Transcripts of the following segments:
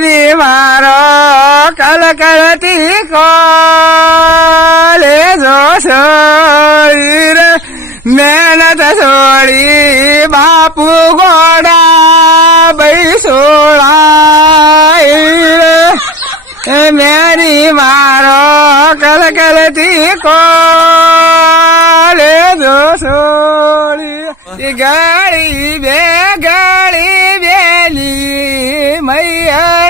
ની મારો કલકલતી કોલે જોશો મહેનત છોડી બાપુ ગોડા બૈસોળા મેરી મારો કલકલતી કોલે જોશો ગાડી બે ગાડી બેલી મૈયા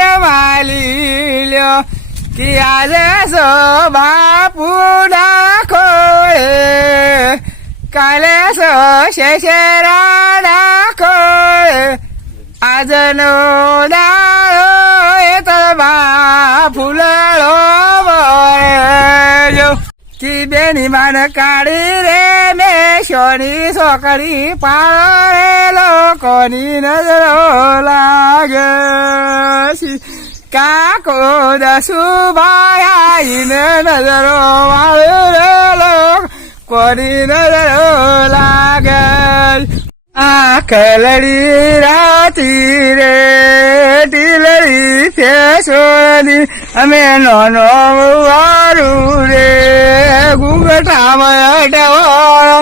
કે આજે સો બાપુ નાખો કાલે સો શેષરા નાખો આજનો દાડો એ તો ફૂલડો વળે કે બેની માન કાઢી રે મેં સોની છોકરી પાડો રે લોકોની નજરો લાગે કાકો દસુભાઈ આઈને નજરો વાળો કોની નજરો લાગે આ કલડી રાતી રે ટીલડી છે સોની અમે નાનો વારું રે ગુગટામાં ડવાળો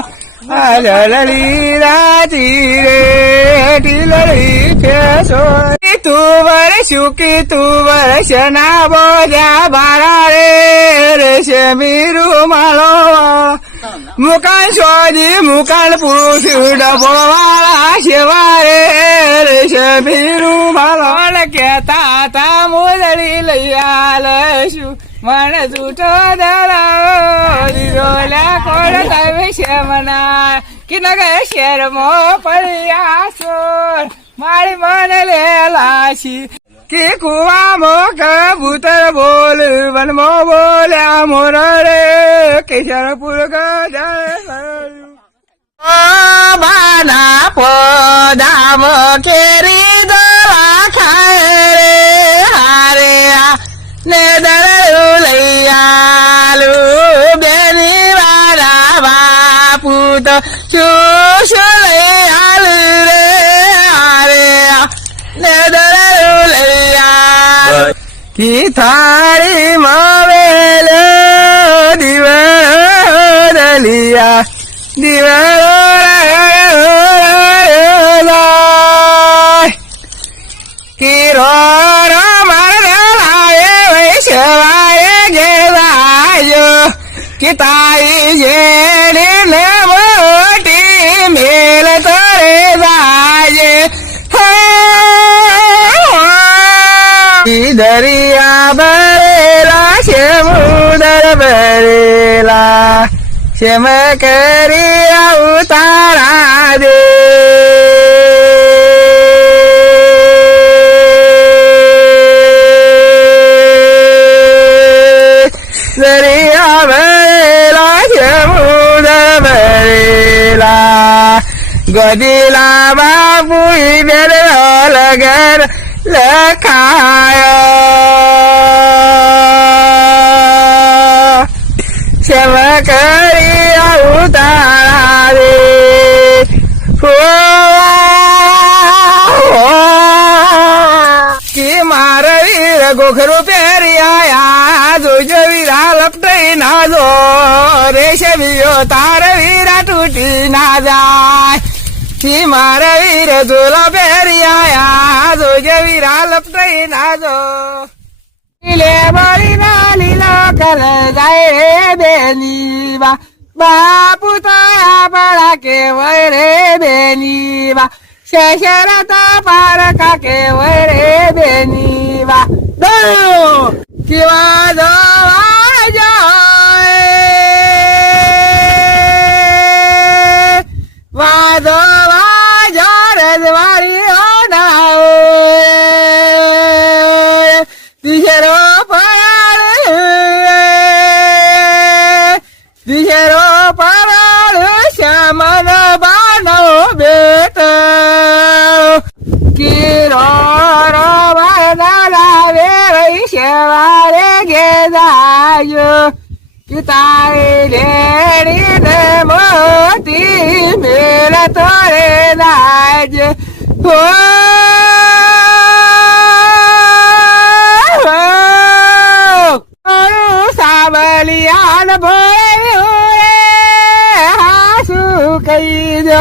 આ લલડી રાતી રે પેટી લડી છે સોરી તું વરસ્યું કે તું વરસના બોજા ભારા રે રેશે મીરુ માલો મુકાન સોજી મુકાન પુરુષ ડબો સેવા રે રેશે મીરુ માલો કેતા તા મોદડી લઈ આલશું મણ જૂઠો ધરાવો દીધો કોણ તમે શેમના કે નગર શેરમો પડ્યા સોર મારી મન લેલાશી કે કુવામો કબૂતર બોલ વનમો બોલ્યા મોર રે કિશોરપુર ગજાના પોદામો કેરી ચૂસલે હાલ રે હારે ને દરુ લૈયા કી થાળી માવેલો દીવા દલિયા દીવા દરિયા ભરેલા છે મુદર ભરેલા શેમ કરી આવું તારા દે દરિયા ભરેલા છે મુદર ભરેલા ગદીલા બાપુ બેર લગર લખાય શમ કરી અવતારા રે કે મારે વીર ગોખરું પહેરી આયા જોજો વીરા લપટાઈ ના દો રે શિયો તાર વીરા તૂટી ના જાય થી મારા વીર ઝોલા પહેરી આયા જોજે વીરા લપટાઈ ના જો લીલે બળી ના લીલો કર જાય બેની બા બાપુ તારા બળા કેવય રે બેની બા શેષરા તા પારકા કેવય રે બેની બા દો કેવા જવા જાય વાદો દિશેરો પરાળ શ્યામન બાનો બેટ કિરો લાવે રહી શેવારે ગેદાયો કિતાઈ લેડી ને મોતી મેળ તોરે લાજ હો કહી દો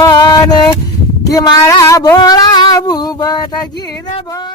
ને કે મારા ભોળા ભૂપત ગીર ભો